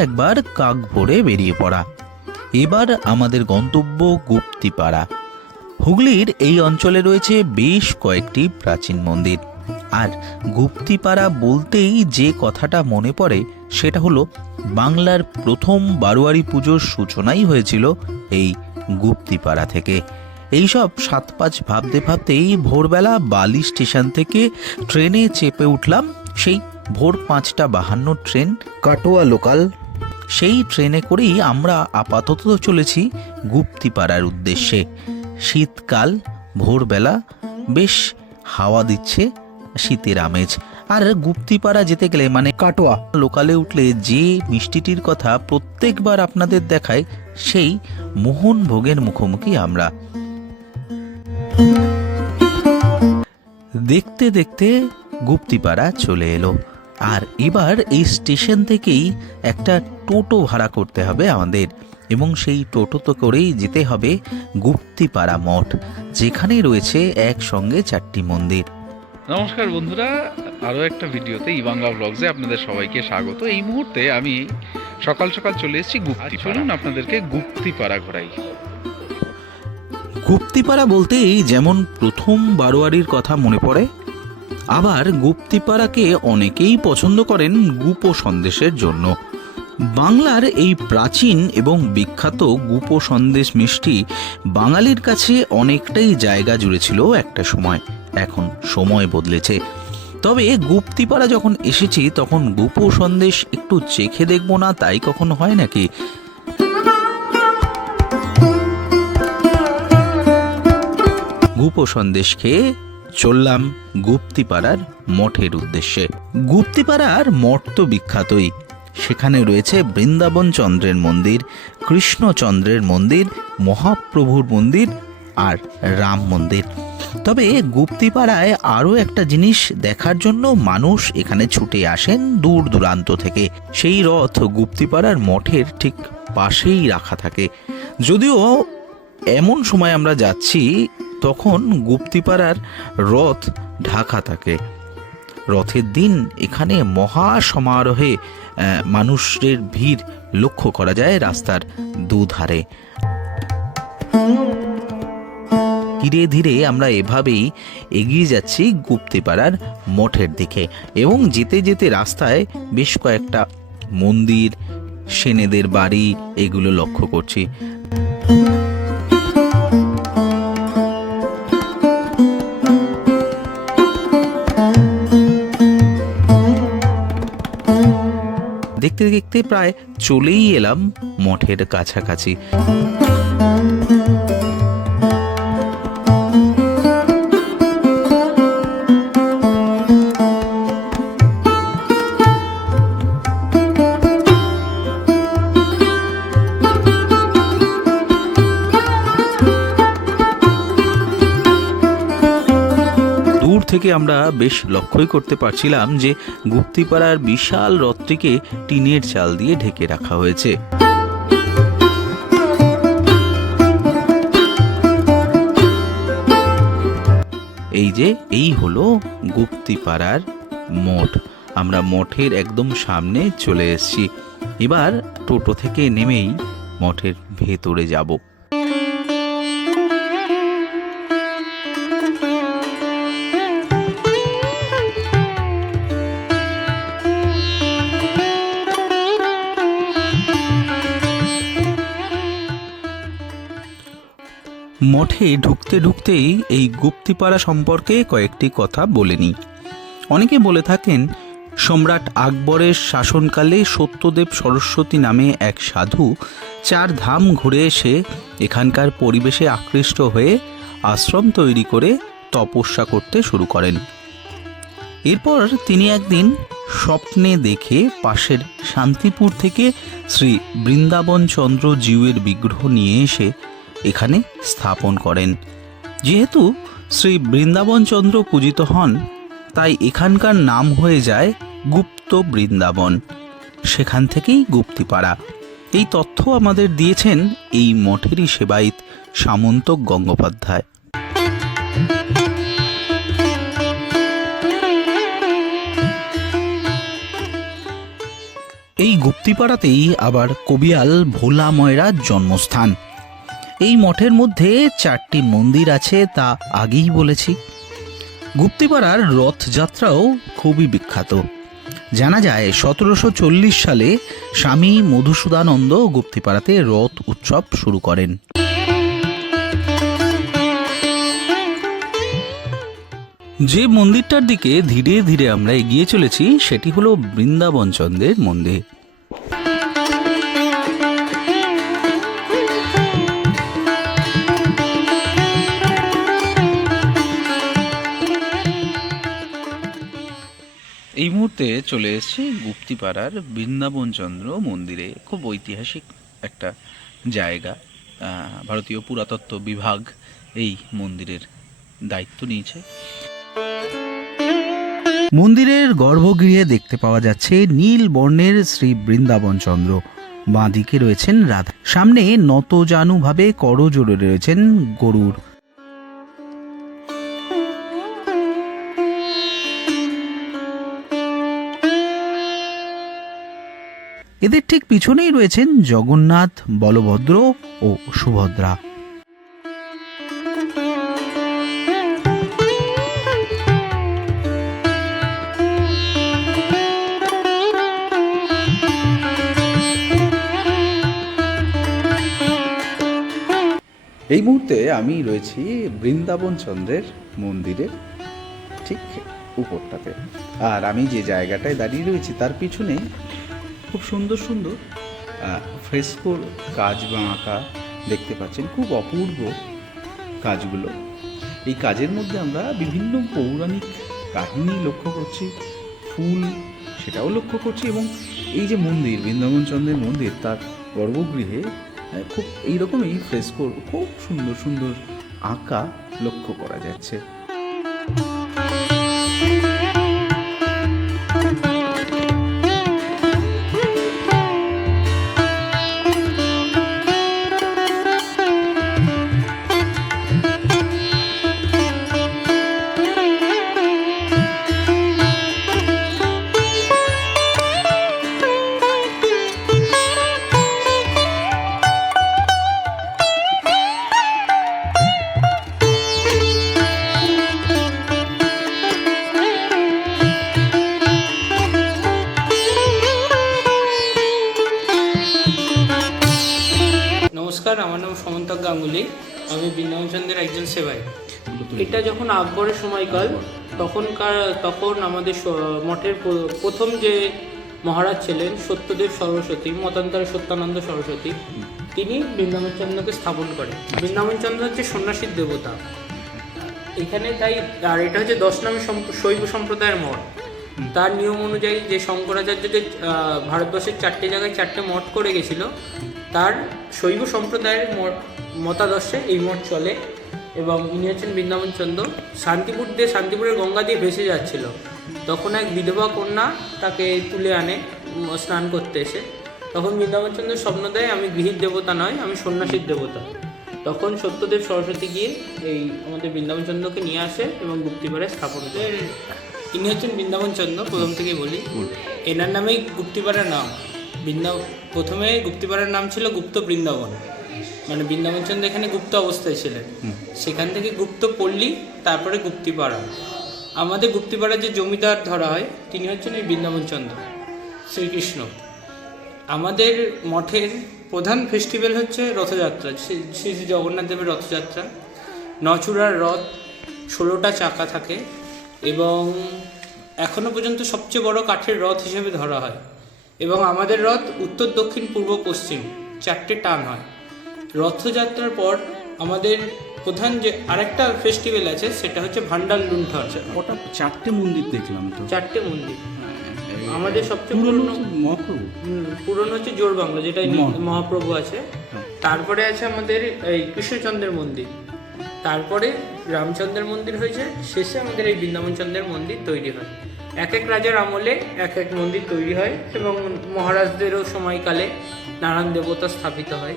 একবার কাক ভরে বেরিয়ে পড়া। এবার আমাদের গন্তব্য গুপ্তিপাড়া। হুগলির এই অঞ্চলে রয়েছে বেশ কয়েকটি প্রাচীন মন্দির। আর গুপ্তিপাড়া বলতেই যে কথাটা মনে পড়ে, সেটা হলো, বাংলার প্রথম বারোয়ারি পুজোর সূচনাই হয়েছিল এই গুপ্তিপাড়া থেকে। এইসব সাত পাঁচ ভাবতে ভাবতেই ভোরবেলা বালি স্টেশন থেকে ট্রেনে চেপে উঠলাম, সেই ভোর পাঁচটা বাহান্ন ট্রেন কাটোয়া লোকাল সেই ট্রেনে করেই আমরা আপাতত চলেছি গুপ্তিপাড়ার উদ্দেশ্যে। শীতকাল, ভোরবেলা, বেশ হাওয়া দিচ্ছে শীতের আমেজ। আর গুপ্তিপাড়া যেতে গেলে মানে কাটোয়া, লোকালে উঠলে যে মিষ্টিটির কথা প্রত্যেকবার আপনাদের দেখায়, সেই মোহন ভোগের মুখোমুখি আমরা। দেখতে দেখতে গুপ্তিপাড়া চলে এলো। আর এবার এই স্টেশন থেকেই একটা টোটো ভাড়া করতে হবে আমাদের। এবং সেই টোটোতে করেই যেতে হবে গুপ্তিপাড়া মঠ যেখানে রয়েছে একসঙ্গে চারটি মন্দির। নমস্কার বন্ধুরা আরও একটা ভিডিওতে ইবাংলা ব্লগসে আপনাদের সবাইকে স্বাগত। এই মুহূর্তে আমি সকাল সকাল চলে এসেছি গুপ্তি চলুন আপনাদেরকে গুপ্তিপাড়া ঘোরাই। গুপ্তিপাড়া বলতেই যেমন প্রথম বারোয়ারির কথা মনে পড়ে আবার গুপ্তিপাড়াকে অনেকেই পছন্দ করেন গুপ সন্দেশের জন্য। বাংলার এই প্রাচীন এবং বিখ্যাত গুপ সন্দেশ মিষ্টি বাঙালির কাছে অনেকটাই জায়গা জুড়েছিল একটা সময়। এখন সময় বদলেছে। তবে গুপ্তিপাড়া যখন এসেছি, তখন গুপ সন্দেশ একটু চেখে দেখব না, তাই কখনো হয় নাকি? গুপ সন্দেশ খেয়ে চললাম গুপ্তিপাড়ার মঠের উদ্দেশ্যে। গুপ্তিপাড়ার মঠ তো বিখ্যাতই। সেখানে রয়েছে বৃন্দাবন চন্দ্রের মন্দির কৃষ্ণচন্দ্রের মন্দির, মহাপ্রভুর মন্দির আর রাম মন্দির। তবে গুপ্তিপাড়ায় আরও একটা জিনিস দেখার জন্য মানুষ এখানে ছুটে আসেন দূর দূরান্ত থেকে। সেই রথ গুপ্তিপাড়ার মঠের ঠিক পাশেই রাখা থাকে। যদিও এমন সময় আমরা যাচ্ছি তখন গুপ্তিপাড়ার রথ ঢাকা থাকে। রথের দিন এখানে মহা সমারোহে মানুষের ভিড় লক্ষ্য করা যায় রাস্তার দুধারে। ধীরে ধীরে আমরা এভাবেই এগিয়ে যাচ্ছি গুপ্তিপাড়ার মঠের দিকে এবং যেতে যেতে রাস্তায় বেশ কয়েকটা মন্দির, সেনেদের বাড়ি এগুলো লক্ষ্য করছি। দেখতে দেখতে প্রায় চলেই এলাম মঠের কাছাকাছি। থেকে আমরা বেশ লক্ষ্যই করতে পারছিলাম যে গুপ্তিপাড়ার বিশাল রথটিকে টিনের চাল দিয়ে ঢেকে রাখা হয়েছে। এই যে, এই হলো গুপ্তিপাড়ার মঠ। আমরা মঠের একদম সামনে চলে এসেছি। এবার টোটো থেকে নেমেই মঠের ভেতরে যাব। মঠে ঢুকতে ঢুকতেই এই গুপ্তিপাড়া সম্পর্কে কয়েকটি কথা বলে নিই অনেকে বলে থাকেন, সম্রাট আকবরের শাসনকালে সত্যদেব সরস্বতী নামে এক সাধু চার ধাম ঘুরে এসে এখানকার পরিবেশে আকৃষ্ট হয়ে আশ্রম তৈরি করে তপস্যা করতে শুরু করেন। এরপর তিনি একদিন স্বপ্নে দেখে পাশের শান্তিপুর থেকে শ্রী বৃন্দাবন চন্দ্র জিউয়ের বিগ্রহ নিয়ে এসে এখানে স্থাপন করেন। যেহেতু শ্রী বৃন্দাবন চন্দ্র পূজিত হন, তাই এখানকার নাম হয়ে যায় গুপ্ত বৃন্দাবন। সেখান থেকেই গুপ্তিপাড়া। এই তথ্য আমাদের দিয়েছেন এই মঠেরই সেবায়িত সামন্তক গঙ্গোপাধ্যায়। এই গুপ্তিপাড়াতেই আবার কবিয়াল ভোলা ময়রার জন্মস্থান। এই মঠের মধ্যে চারটি মন্দির আছে তা আগেই বলেছি। গুপ্তিপাড়ার রথযাত্রাও খুবই বিখ্যাত। জানা যায়, সতেরোশো চল্লিশ সালে স্বামী মধুসূদানন্দ গুপ্তিপাড়াতে রথ উৎসব শুরু করেন। যে মন্দিরটার দিকে ধীরে ধীরে আমরা এগিয়ে চলেছি, সেটি হলো বৃন্দাবন চন্দ্রের মন্দির। এই মুহূর্তে চলে এসেছি গুপ্তিপাড়ার বৃন্দাবন চন্দ্র মন্দিরে। খুব ঐতিহাসিক একটা জায়গা। ভারতীয় পুরাতত্ত্ব বিভাগ এই মন্দিরের দায়িত্ব নিয়েছে। মন্দিরের গর্ভগৃহে দেখতে পাওয়া যাচ্ছে নীল বর্ণের শ্রী বৃন্দাবন চন্দ্র বাঁদিকে রয়েছেন রাধা। সামনে নতজানুভাবে করজোড়ে রয়েছেন গরুর এদের ঠিক পিছনেই রয়েছেন জগন্নাথ, বলভদ্র ও সুভদ্রা। এই মুহূর্তে আমি রয়েছি বৃন্দাবন চন্দ্রের মন্দিরের ঠিক উপরটাতে। আর আমি যে জায়গাটায় দাঁড়িয়ে রয়েছি তার পিছনে খুব সুন্দর সুন্দর ফ্রেস্কোর কাজ বা আঁকা দেখতে পাচ্ছেন, খুব অপূর্ব কাজগুলো। এই কাজের মধ্যে আমরা বিভিন্ন পৌরাণিক কাহিনী লক্ষ্য করছি, ফুল সেটাও লক্ষ্য করছি এবং এই যে মন্দির, বৃন্দাবন চন্দ্রের মন্দির, তার গর্ভগৃহে খুব এইরকমই ফ্রেস্কোর খুব সুন্দর সুন্দর আঁকা লক্ষ্য করা যাচ্ছে। নমস্কার আমার নাম সমন্তক গাঙ্গুলি আমি বৃন্দাবনচন্দ্রের একজন সেবাই এটা যখন আকবরের সময়কাল তখনকার তখন আমাদের মঠের প্রথম যে মহারাজ ছিলেন সত্যদেব সরস্বতী মতান্তরে সত্যানন্দ সরস্বতী তিনি বৃন্দাবনচন্দ্রকে স্থাপন করেন। বৃন্দাবনচন্দ্র হচ্ছে সন্ন্যাসীর দেবতা। এখানে তাই আর এটা হচ্ছে দশ নামে শৈব সম্প্রদায়ের মঠ। তার নিয়ম অনুযায়ী যে শঙ্করাচার্য যে ভারতবর্ষের চারটে জায়গায় চারটে মঠ করে গেছিল তার শৈব সম্প্রদায়ের মতাদর্শে এই মঠ চলে এবং ইনি হচ্ছেন বৃন্দাবন চন্দ্র শান্তিপুর দিয়ে শান্তিপুরের গঙ্গা দিয়ে ভেসে যাচ্ছিল। তখন এক বিধবা কন্যা তাকে তুলে আনে স্নান করতে এসে। তখন বৃন্দাবন চন্দ্র স্বপ্ন দেয় আমি গৃহীর দেবতা নয় আমি সন্ন্যাসীর দেবতা। তখন সত্যদেব সরস্বতী গিয়ে এই আমাদের বৃন্দাবন চন্দ্রকে নিয়ে আসে এবং গুপ্তিপাড়ে স্থাপন করে। ইনি হচ্ছেন বৃন্দাবন চন্দ্র প্রথম থেকেই বলি। এনার নামেই গুপ্তিপাড়ার নাম। বৃন্দা প্রথমে গুপ্তিপাড়ার নাম ছিল গুপ্ত বৃন্দাবন। মানে বৃন্দাবন চন্দ্র এখানে গুপ্ত অবস্থায় ছিলেন। সেখান থেকে গুপ্ত পল্লী তারপরে গুপ্তিপাড়া। আমাদের গুপ্তিপাড়ার যে জমিদার ধরা হয় তিনি হচ্ছেন এই বৃন্দাবন চন্দ্র শ্রীকৃষ্ণ। আমাদের মঠের প্রধান ফেস্টিভ্যাল হচ্ছে রথযাত্রা। শ্রী শ্রী শ্রী জগন্নাথ দেবের রথযাত্রা। নচূড়ার রথ ষোলোটা চাকা থাকে এবং এখনও পর্যন্ত সবচেয়ে বড় কাঠের রথ হিসেবে ধরা হয়। এবং আমাদের রথ উত্তর দক্ষিণ পূর্ব পশ্চিম চারটে টান হয়। রথযাত্রার পর আমাদের প্রধান যে আরেকটা ফেস্টিভ্যাল আছে সেটা হচ্ছে ভান্ডার লুণ্ঠন। ওটা চারটে মন্দির দেখলাম তো। চারটে মন্দির। আমাদের সবচেয়ে পুরনো পুরনো মহাপ্রভু। পুরনো হচ্ছে জোর বাংলা যেটা মহাপ্রভু। আছে। তারপরে আছে আমাদের এই কৃষ্ণচন্দ্রের মন্দির। তারপরে রামচন্দ্রের মন্দির হয়েছে। শেষে আমাদের এই বৃন্দাবন চন্দ্রের মন্দির তৈরি হয়। এক এক রাজার আমলে এক এক মন্দির তৈরি হয় এবং মহারাজদেরও সময়কালে নানান দেবতা স্থাপিত হয়।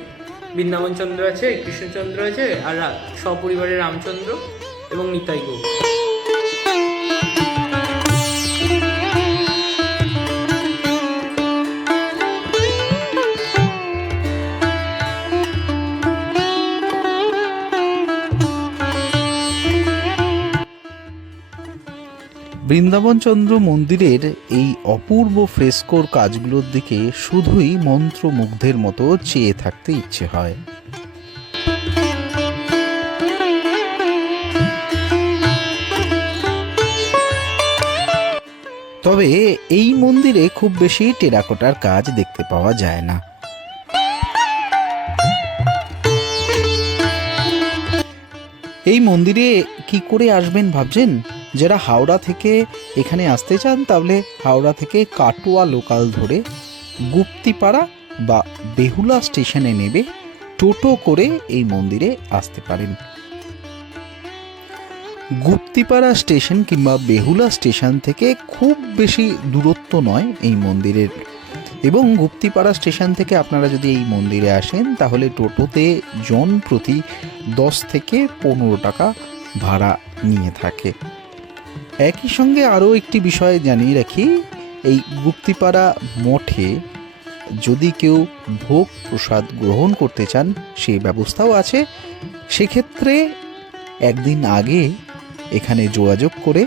বৃন্দাবন চন্দ্র আছে, কৃষ্ণচন্দ্র আছে, আর সপরিবারে রামচন্দ্র এবং নিতাই গৌর। বৃন্দাবনচন্দ্র মন্দিরের এই অপূর্ব ফ্রেস্কোর কাজগুলোর দিকে শুধুই মন্ত্রমুগ্ধের মতো চেয়ে থাকতে ইচ্ছে হয়। তবে এই মন্দিরে খুব বেশি টেরাকোটার কাজ দেখতে পাওয়া যায় না। এই মন্দিরে কি করে আসবেন ভাবছেন? যারা হাওড়া থেকে এখানে আসতে চান, তাহলে হাওড়া থেকে কাটোয়া লোকাল ধরে গুপ্তিপাড়া বা বেহুলা স্টেশনে নেবে, টোটো করে এই মন্দিরে আসতে পারেন। গুপ্তিপাড়া স্টেশন কিংবা বেহুলা স্টেশন থেকে খুব বেশি দূরত্ব নয় এই মন্দিরের। এবং গুপ্তিপাড়া স্টেশন থেকে আপনারা যদি এই মন্দিরে আসেন, তাহলে টোটোতে জন প্রতি দশ থেকে পনেরো টাকা ভাড়া নিয়ে থাকে। একই সঙ্গে আরও একটি বিষয় জানিয়ে রাখি, এই গুপ্তিপাড়া মঠে যদি কেউ ভোগ প্রসাদ গ্রহণ করতে চান সেই ব্যবস্থাও আছে। সেক্ষেত্রে একদিন আগে এখানে যোগাযোগ করে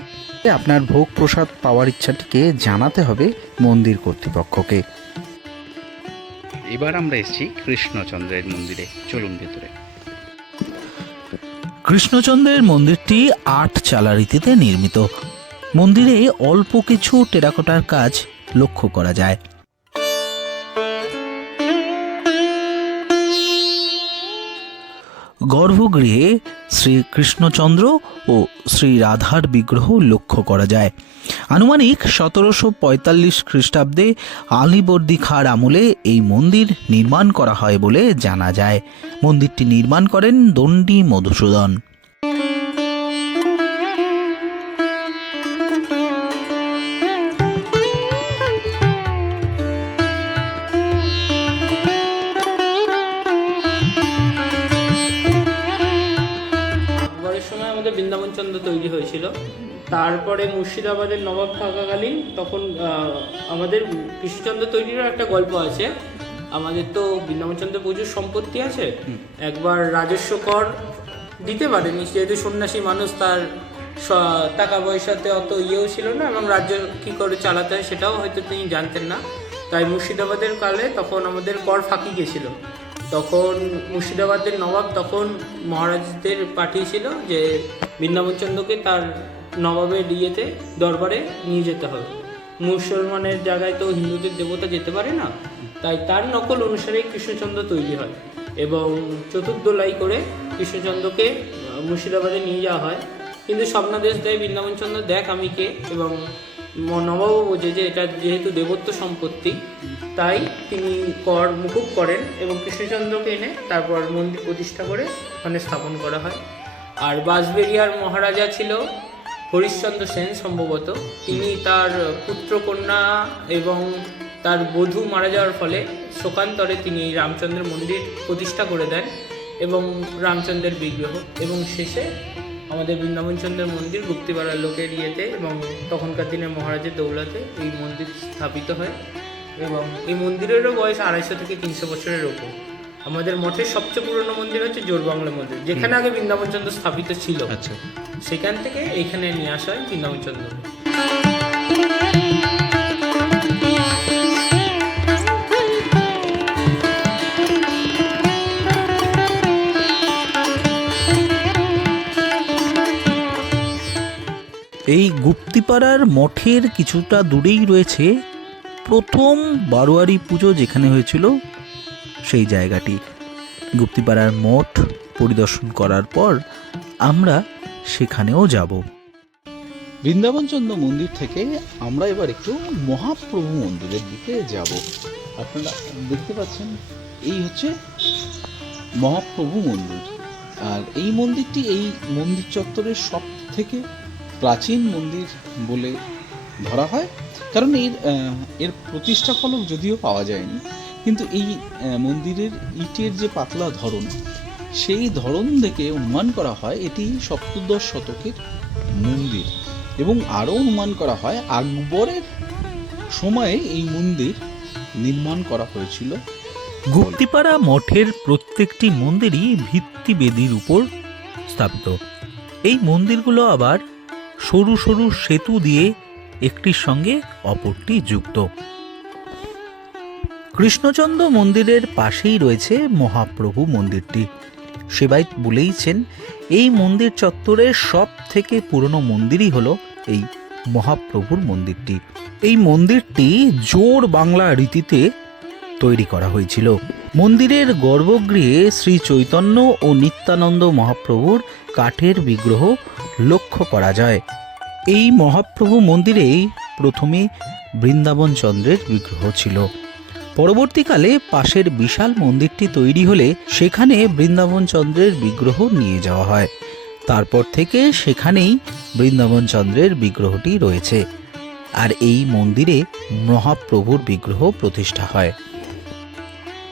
আপনার ভোগ প্রসাদ পাওয়ার ইচ্ছাটিকে জানাতে হবে মন্দির কর্তৃপক্ষকে। এবার আমরা এসেছি কৃষ্ণচন্দ্রের মন্দিরে। চলুন ভেতরে। কৃষ্ণচন্দ্রের মন্দিরটি আট চালারীতিতে নির্মিত। মন্দিরে অল্প কিছু টেরাকোটার কাজ লক্ষ্য করা যায়। গর্ভগৃহে শ্রী কৃষ্ণচন্দ্র ও শ্রী রাধার বিগ্রহ লক্ষ্য করা যায়। আনুমানিক সতেরোশো পঁয়তাল্লিশ খ্রিস্টাব্দে আলিবর্দী খাঁর আমলে এই মন্দির নির্মাণ করা হয় বলে জানা যায়। মন্দিরটি নির্মাণ করেন দণ্ডী মধুসূদন। বৃন্দাবন চন্দ্র তৈরি হয়েছিল। তারপরে মুর্শিদাবাদের নবাব থাকাকালীন তখন আমাদের কৃষ্ণচন্দ্র তৈরিরও একটা গল্প আছে। আমাদের তো বৃন্দাবন চন্দ্র প্রচুর সম্পত্তি আছে। একবার রাজস্ব কর দিতে পারেনি যেহেতু সন্ন্যাসী মানুষ তার স- টাকা পয়সাতে অত ইয়েও ছিল না এবং রাজ্য কী করে চালাতে হয় সেটাও হয়তো তিনি জানতেন না। তাই মুর্শিদাবাদের কালে তখন আমাদের কর ফাঁকি গেছিল। তখন মুর্শিদাবাদের নবাব তখন মহারাজদের পাঠিয়েছিল যে বৃন্দাবনচন্দ্রকে তার নবাবের ইয়েতে, দরবারে নিয়ে যেতে হবে। মুসলমানের জায়গায় তো হিন্দুদের দেবতা যেতে পারে না। তাই তার নকল অনুসারে কৃষ্ণচন্দ্র তৈরি হয় এবং চতুর্দোলাই করে কৃষ্ণচন্দ্রকে মুর্শিদাবাদে নিয়ে যাওয়া হয়। কিন্তু স্বপ্নাদেশ দেয় বৃন্দাবনচন্দ্র দেখ আমি কে এবং নবাবও বোঝে যে এটা যেহেতু দেবত্ব সম্পত্তি, তাই তিনি কর মুকুব করেন এবং কৃষ্ণচন্দ্রকে এনে তারপর মন্দির প্রতিষ্ঠা করে ওখানে স্থাপন করা হয়। আর বাঁশবেরিয়ার মহারাজা ছিল হরিশ্চন্দ্র সেন সম্ভবত। তিনি তার পুত্র কন্যা এবং তার বধূ মারা যাওয়ার ফলে শোকান্তরে তিনি এই রামচন্দ্রের মন্দির প্রতিষ্ঠা করে দেন এবং রামচন্দ্রের বিগ্রহ। এবং শেষে আমাদের বৃন্দাবনচন্দ্রের মন্দির গুপ্তিপাড়ার লোকের ইয়েতে এবং তখনকার দিনে মহারাজের দৌলতে এই মন্দির স্থাপিত হয়। এবং এই মন্দিরেরও বয়স আড়াইশো থেকে তিনশো বছরের ওপর। আমাদের মঠের সবচেয়ে পুরনো মন্দির হচ্ছে জোরবাংলা মন্দির যেখানে আগে বৃন্দাবনচন্দ্র স্থাপিত ছিল। আচ্ছা। সেখান থেকে এখানে নিয়ে আসা হয় বৃন্দাবনচন্দ্র এই গুপ্তিপাড়ার মঠের কিছুটা দূরেই রয়েছে প্রথম বারোয়ারি পুজো যেখানে হয়েছিল সেই জায়গাটি। গুপ্তিপাড়ার মঠ পরিদর্শন করার পর আমরা সেখানেও যাব। বৃন্দাবনচন্দ্র মন্দির থেকে আমরা এবার একটু মহাপ্রভু মন্দিরের দিকে যাব। আপনারা দেখতে পাচ্ছেন, এই হচ্ছে মহাপ্রভু মন্দির। আর এই মন্দিরটি এই মন্দির চত্বরের সব থেকে প্রাচীন মন্দির বলে ধরা হয়। কারণ এর এর প্রতিষ্ঠা ফলক যদিও পাওয়া যায়নি কিন্তু এই মন্দিরের ইটের যে পাতলা ধরন, সেই ধরন দেখে অনুমান করা হয় এটি সপ্তদশ শতকের মন্দির এবং আরও অনুমান করা হয় আকবরের সময়ে এই মন্দির নির্মাণ করা হয়েছিল। গুপ্তিপাড়া মঠের প্রত্যেকটি মন্দিরই ভিত্তিবেদির উপর স্থাপিত। এই মন্দিরগুলো আবার সরু সরু সেতু দিয়ে একটির সঙ্গে অপরটি যুক্ত। কৃষ্ণচন্দ্র মন্দিরের পাশেই রয়েছে মহাপ্রভু মন্দিরটি। সেবাইত বলেইছেন, এই মন্দির চত্বরের সব থেকে পুরনো মন্দিরই হলো এই মহাপ্রভুর মন্দিরটি। এই মন্দিরটি জোর বাংলা রীতিতে তৈরি করা হয়েছিল। মন্দিরের গর্ভগৃহে শ্রী চৈতন্য ও নিত্যানন্দ মহাপ্রভুর কাঠের বিগ্রহ লক্ষ্য করা যায়। এই মহাপ্রভু মন্দিরেই প্রথমে বৃন্দাবন চন্দ্রের বিগ্রহ ছিল। পরবর্তীকালে পাশের বিশাল মন্দিরটি তৈরি হলে সেখানে বৃন্দাবন চন্দ্রের বিগ্রহ নিয়ে যাওয়া হয়। তারপর থেকে সেখানেই বৃন্দাবন চন্দ্রের বিগ্রহটি রয়েছে। আর এই মন্দিরে মহাপ্রভুর বিগ্রহ প্রতিষ্ঠা হয়।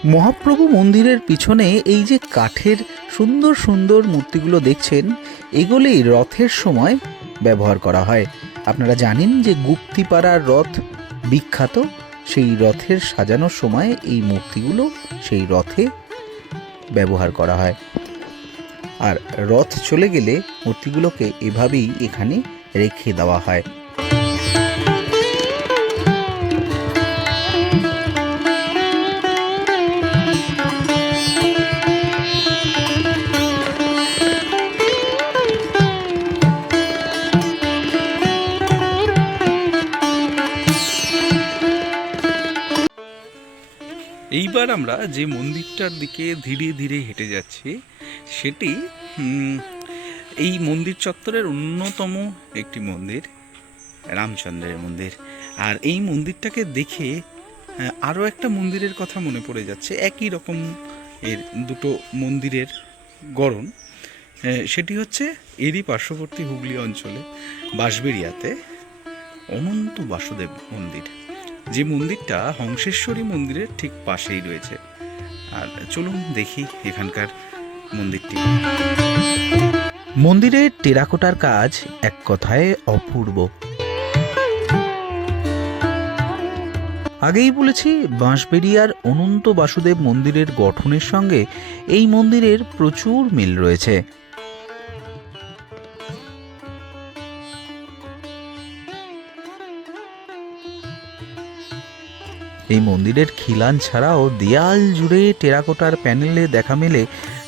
মহাপ্রভু মন্দিরের পিছনে এই যে কাঠের সুন্দর সুন্দর মূর্তিগুলো দেখছেন এগুলি রথের সময় ব্যবহার করা হয়। আপনারা জানেন যে গুপ্তিপাড়ার রথ বিখ্যাত? সেই রথের সাজানোর সময় এই মূর্তিগুলো সেই রথে ব্যবহার করা হয়। আর রথ চলে গেলে মূর্তিগুলোকে এভাবেই এখানে রেখে দেওয়া হয়। এইবার আমরা যে মন্দিরটার দিকে ধীরে ধীরে হেঁটে যাচ্ছি, সেটি এই মন্দির চত্বরের অন্যতম একটি মন্দির, রামচন্দ্রের মন্দির। আর এই মন্দিরটাকে দেখে আরও একটা মন্দিরের কথা মনে পড়ে যাচ্ছে, একই রকম এর দুটো মন্দিরের গড়ন। সেটি হচ্ছে এরই পার্শ্ববর্তী হুগলি অঞ্চলে বাঁশবেড়িয়াতে অনন্ত বাসুদেব মন্দির। যে মন্দিরটা হংসেশ্বরী মন্দিরের ঠিক পাশেই রয়েছে। আর চলুন দেখি এখানকার মন্দিরটি। মন্দিরের টেরাকোটার কাজ এক কথায় অপূর্ব। আগেই বলেছি, বাঁশবেড়িয়ার অনন্ত বাসুদেব মন্দিরের গঠনের সঙ্গে এই মন্দিরের প্রচুর মিল রয়েছে। এই মন্দিরের খিলান ছাড়াও দেয়াল জুড়ে টেরাকোটার প্যানেলে দেখা মেলে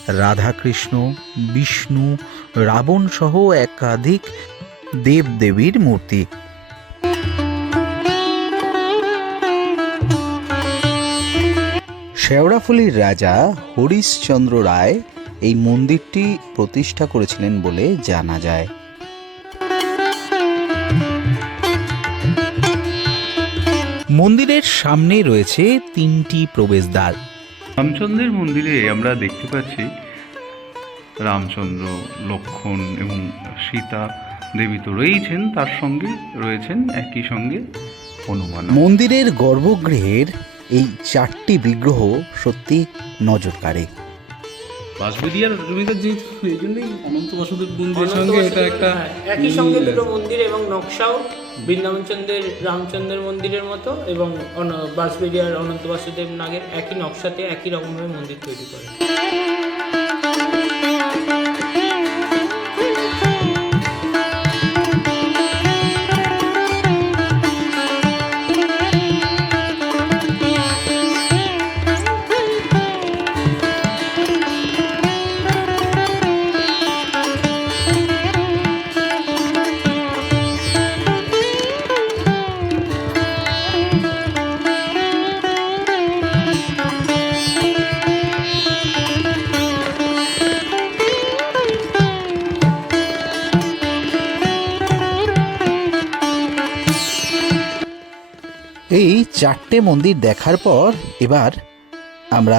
রাধাকৃষ্ণ, বিষ্ণু, রাবণ সহ একাধিক দেবদেবীর মূর্তি। শেওড়াফুলির রাজা হরিশচন্দ্র রায় এই মন্দিরটি প্রতিষ্ঠা করেছিলেন বলে জানা যায়। মন্দিরের সামনে রয়েছে তিনটি প্রবেশদ্বার। রামচন্দ্রের মন্দিরে আমরা দেখতে পাচ্ছি রামচন্দ্র লক্ষণ এবং সীতা দেবী তো রয়েছেন তার সঙ্গে রয়েছেন একই সঙ্গে হনুমান। মন্দিরের গর্ভগৃহের এই চারটি বিগ্রহ সত্যি নজর কাড়ে বাঁশবেরিয়ার জমিদার যেহেতু এই জন্যই অনন্ত বাসুদেব মন্দিরের সঙ্গে এটা একটা হ্যাঁ, একই সঙ্গে দুটো মন্দির এবং নকশাও। বৃন্দাবনচন্দ্রের, রামচন্দ্রের মন্দিরের মতো এবং বাঁশবেরিয়ার অনন্ত বাসুদেব নাগের একই নকশাতে একই রকমভাবে মন্দির তৈরি করে এই চারটে মন্দির দেখার পর এবার আমরা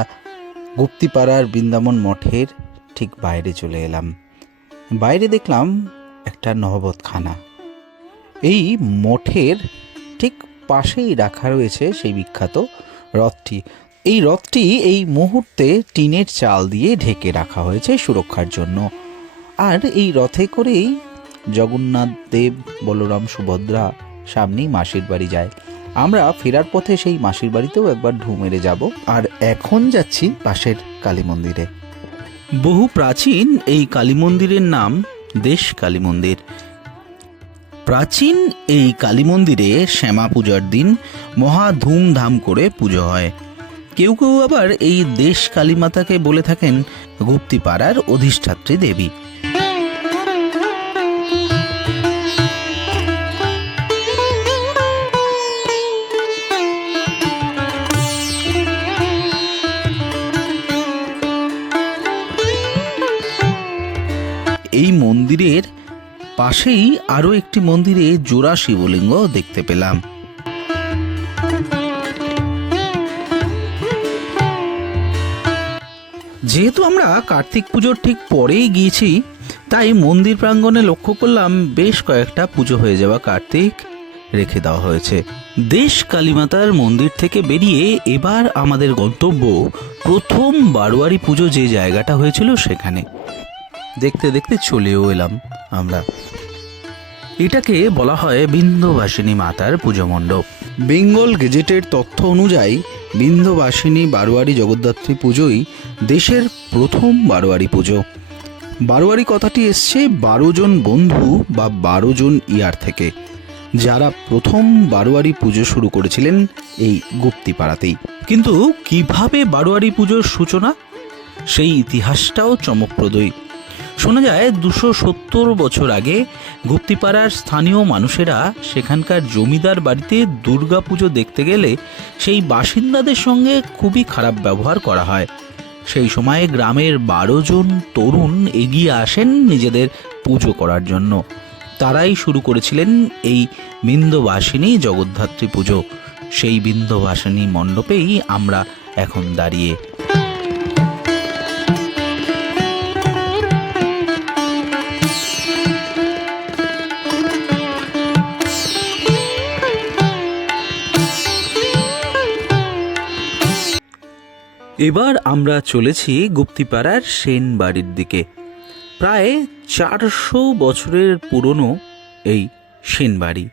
গুপ্তিপাড়ার বৃন্দাবন মঠের ঠিক বাইরে চলে এলাম। বাইরে দেখলাম একটা নহবতখানা এই মঠের ঠিক পাশেই রাখা রয়েছে সেই বিখ্যাত রথটি এই রথটি এই মুহূর্তে টিনের চাল দিয়ে ঢেকে রাখা হয়েছে সুরক্ষার জন্য। আর এই রথে করেই জগন্নাথ দেব, বলরাম, সুভদ্রা সামনেই মাসির বাড়ি যায়। আমরা ফেরার পথে সেই মাসির বাড়িতেও একবার ঢু মেরে যাব, আর এখন যাচ্ছি পাশের কালী মন্দিরে। বহু প্রাচীন এই কালী মন্দিরের নাম দেশ কালী মন্দির। প্রাচীন এই কালী মন্দিরে শ্যামা পূজার দিন মহা ধুমধাম করে পুজো হয়। কেউ কেউ আবার এই দেশ কালীমাতাকে বলে থাকেন গুপ্তিপাড়ার অধিষ্ঠাত্রী দেবী। এই মন্দিরের পাশেই আরও একটি মন্দিরে জোড়া শিবলিঙ্গ দেখতে পেলাম। যেহেতু আমরা কার্তিক পুজোর ঠিক পরেই গিয়েছি, তাই মন্দির প্রাঙ্গণে লক্ষ্য করলাম বেশ কয়েকটা পুজো হয়ে যাওয়া কার্তিক রেখে দেওয়া হয়েছে। দেশ কালীমাতার মন্দির থেকে বেরিয়ে এবার আমাদের গন্তব্য প্রথম বারোয়ারি পুজো যে জায়গাটা হয়েছিল সেখানে। দেখতে দেখতে চলেও এলাম আমরা। এটাকে বলা হয় বিন্ধ্যবাসিনী মাতার পুজো মণ্ডপ। বেঙ্গল গেজেটের তথ্য অনুযায়ী, বিন্ধ্যবাসিনী বারোয়ারি জগদ্ধাত্রী পুজোই দেশের প্রথম বারোয়ারি পুজো। বারোয়ারি কথাটি এসছে বারো জন বন্ধু বা বারো জন ইয়ার থেকে, যারা প্রথম বারোয়ারি পুজো শুরু করেছিলেন এই গুপ্তিপাড়াতেই। কিন্তু কীভাবে বারোয়ারি পুজোর সূচনা? সেই ইতিহাসটাও চমকপ্রদই। শোনা যায়, দুশো সত্তর বছর আগে গুপ্তিপাড়ার স্থানীয় মানুষেরা সেখানকার জমিদার বাড়িতে দুর্গাপুজো দেখতে গেলে সেই বাসিন্দাদের সঙ্গে খুবই খারাপ ব্যবহার করা হয়। সেই সময়ে গ্রামের বারো জন তরুণ এগিয়ে আসেন নিজেদের পুজো করার জন্য। তারাই শুরু করেছিলেন এই বিন্দবাসিনী জগদ্ধাত্রী পুজো। সেই বিন্দবাসিনী মণ্ডপেই আমরা এখন দাঁড়িয়ে এবার আমরা চলেছি গুপ্তিপাড়ার সেন বাড়ির দিকে। প্রায় চারশো বছরের পুরনো এই সেন বাড়ি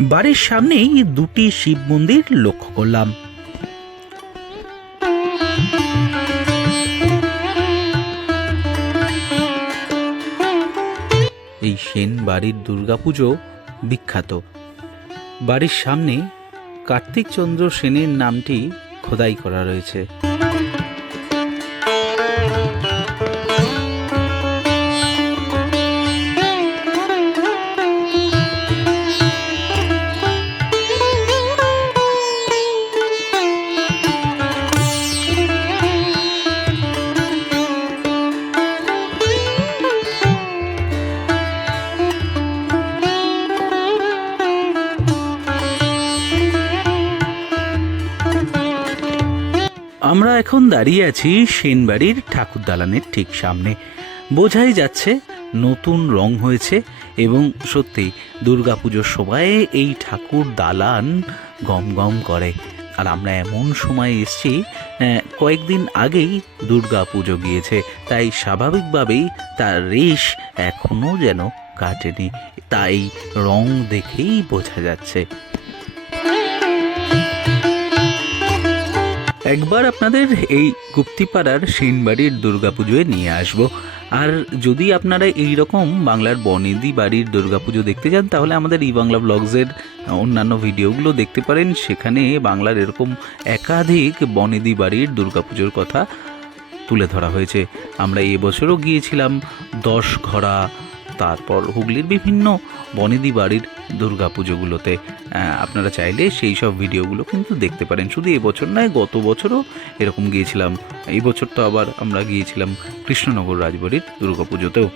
বাড়ির সামনেই দুটি শিব মন্দির লক্ষ্য করলাম। সেন বাড়ির দুর্গাপুজো বিখ্যাত। বাড়ির সামনে কার্তিকচন্দ্র সেনের নামটি খোদাই করা রয়েছে। এখন দাঁড়িয়ে আছি সেনবাড়ির ঠাকুর দালানের ঠিক সামনে। বোঝাই যাচ্ছে নতুন রং হয়েছে এবং সত্যি দুর্গাপুজোর সময় এই ঠাকুর দালান গম গম করে। আর আমরা এমন সময় এসছি কয়েকদিন আগেই দুর্গা পুজো গিয়েছে, তাই স্বাভাবিকভাবেই তার রেশ এখনও যেন কাটেনি। তাই রং দেখেই বোঝা যাচ্ছে। একবার আপনাদের এই গুপ্তিপাড়ার সেনবাড়ির দুর্গাপুজোয় নিয়ে আসব। আর যদি আপনারা এই রকম বাংলার বনেদি বাড়ির দুর্গাপুজো দেখতে যান, তাহলে আমাদের ই বাংলা ব্লগসের অন্যান্য ভিডিওগুলো দেখতে পারেন। সেখানে বাংলার এরকম একাধিক বনেদি বাড়ির দুর্গাপুজোর কথা তুলে ধরা হয়েছে। আমরা এবছরও গিয়েছিলাম দশ ঘরা তারপর হুগলির বিভিন্ন বনেদি বাড়ির দুর্গাপুজোগুলোতে আহ, আপনারা চাইলে সেই সব ভিডিওগুলো কিন্তু দেখতে পারেন। শুধু এবছর নয় গত বছরও এরকম গিয়েছিলাম। এই বছর তো আবার আমরা গিয়েছিলাম কৃষ্ণনগর রাজবাড়ির দুর্গাপুজোতেও।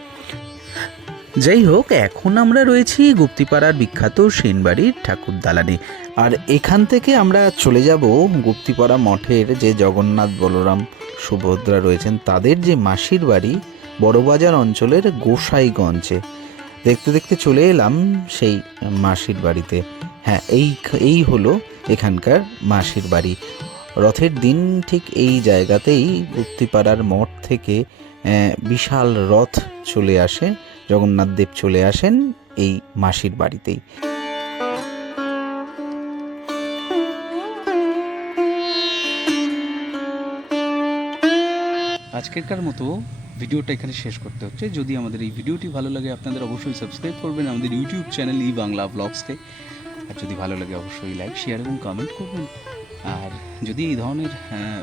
যাই হোক এখন আমরা রয়েছি গুপ্তিপাড়ার বিখ্যাত সেনবাড়ির ঠাকুর দালানে। আর এখান থেকে আমরা চলে যাব গুপ্তিপাড়া মঠের যে জগন্নাথ বলরাম সুভদ্রা রয়েছেন তাদের যে মাসির বাড়ি বড়বাজার অঞ্চলের গোসাইগঞ্জে। দেখতে দেখতে চলে এলাম সেই মাসির বাড়িতে। হ্যাঁ এই এই হলো এখানকার মাসির বাড়ি। রথের দিন ঠিক এই জায়গাতেই গুপ্তিপাড়ার মঠ থেকে বিশাল রথ চলে আসে, জগন্নাথ দেব চলে আসেন এই মাসির বাড়িতেই। আজকেরকার মতো ভিডিওটা এখানে শেষ করতে হচ্ছে। যদি আমাদের এই ভিডিওটি ভালো লাগে, আপনাদের অবশ্যই সাবস্ক্রাইব করবেন আমাদের ইউটিউব চ্যানেল ই বাংলা ব্লগসকে আর যদি ভালো লাগে, অবশ্যই লাইক শেয়ার এবং কমেন্ট করবেন। আর যদি এই ধরনের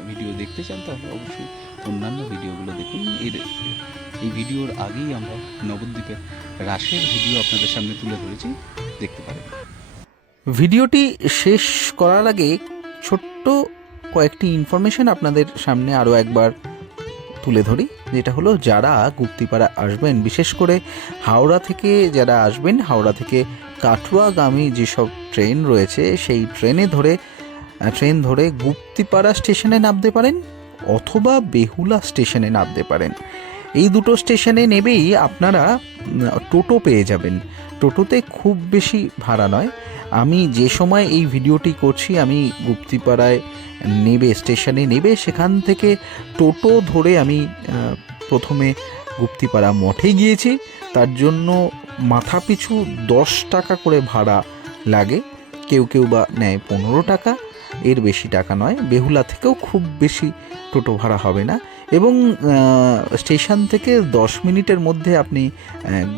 ভিডিও দেখতে চান, তাহলে অবশ্যই অন্যান্য ভিডিওগুলো দেখুন। এর, এই ভিডিওর আগেই আমরা নবদ্বীপের রাসের ভিডিও আপনাদের সামনে তুলে ধরেছি। দেখতে পারেন। ভিডিওটি শেষ করার আগে ছোট্ট কয়েকটি ইনফরমেশন আপনাদের সামনে আরও একবার তুলে ধরি। যেটা হলো যারা গুপ্তিপাড়া আসবেন, বিশেষ করে হাওড়া থেকে যারা আসবেন, হাওড়া থেকে কাটুয়াগামী যেসব ট্রেন রয়েছে, সেই ট্রেনে ধরে ট্রেন ধরে গুপ্তিপাড়া স্টেশনে নামতে পারেন অথবা বেহুলা স্টেশনে নামতে পারেন। এই দুটো স্টেশনে নেবেই আপনারা টোটো পেয়ে যাবেন। টোটোতে খুব বেশি ভাড়া নয়। আমি যে সময় এই ভিডিওটি করছি, আমি গুপ্তিপাড়ায় নেবে, স্টেশনে নেবে, সেখান থেকে টোটো ধরে আমি প্রথমে গুপ্তিপাড়া মঠে গিয়েছি। তার জন্য মাথা পিছু দশ টাকা করে ভাড়া লাগে। কেউ কেউ বা নেয় পনেরো টাকা, এর বেশি টাকা নয়। বেহুলা থেকেও খুব বেশি টোটো ভাড়া হবে না। এবং স্টেশন থেকে দশ মিনিটের মধ্যে আপনি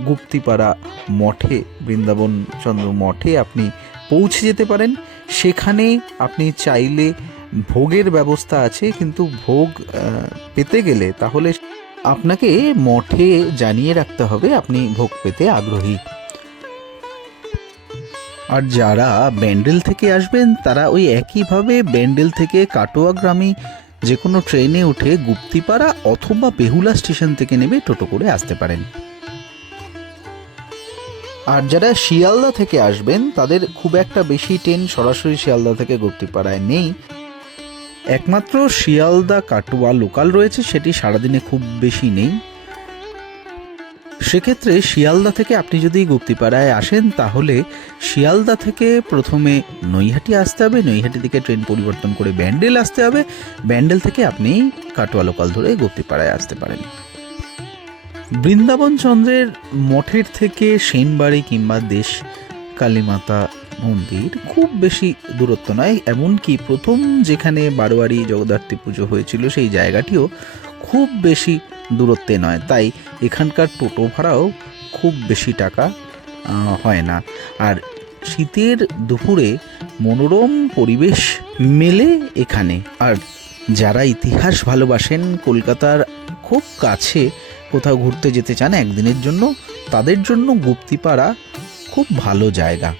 গুপ্তিপাড়া মঠে, বৃন্দাবন চন্দ্র মঠে আপনি পৌঁছে যেতে পারেন। সেখানে আপনি চাইলে ভোগের ব্যবস্থা আছে, কিন্তু ভোগ পেতে গেলে তাহলে আপনাকে মঠে জানিয়ে রাখতে হবে, আপনি ভোগ পেতে আগ্রহী। আর যারা ব্যান্ডেল থেকে আসবেন, তারা ওই একইভাবে ব্যান্ডেল থেকে কাটোয়াগ্রামী যে কোনো ট্রেনে উঠে গুপ্তিপাড়া অথবা বেহুলা স্টেশন থেকে নেমে টোটো করে আসতে পারেন। আর যারা শিয়ালদা থেকে আসবেন, তাদের খুব একটা বেশি ট্রেন সরাসরি শিয়ালদা থেকে গুপ্তিপাড়ায় নেই। একমাত্র শিয়ালদা কাটোয়া লোকাল রয়েছে, সেটি সারাদিনে খুব বেশি নেই। সেক্ষেত্রে শিয়ালদা থেকে আপনি যদি গুপ্তিপাড়ায় আসেন, তাহলে শিয়ালদা থেকে প্রথমে নৈহাটি আসতে হবে। নৈহাটি থেকে ট্রেন পরিবর্তন করে ব্যান্ডেল আসতে হবে। ব্যান্ডেল থেকে আপনি কাটোয়া লোকাল ধরে গুপ্তিপাড়ায় আসতে পারেন। বৃন্দাবন চন্দ্রের মঠের থেকে সেনবাড়ি কিংবা দেশ কালীমাতা মন্দির খুব বেশি দূরত্ব নয়, এমনকি প্রথম যেখানে বারোয়ারি জগদ্ধাত্রী পুজো হয়েছিল সেই জায়গাটিও খুব বেশি দূরত্বে নয়। তাই এখানকার টোটো ভাড়াও খুব বেশি টাকা হয় না। আর শীতের দুপুরে মনোরম পরিবেশ মেলে এখানে। আর যারা ইতিহাস ভালোবাসেন, কলকাতার খুব কাছে কোথাও ঘুরতে যেতে চান, একদিনের জন্য, তাদের জন্য গুপ্তিপাড়া খুব ভালো জায়গা।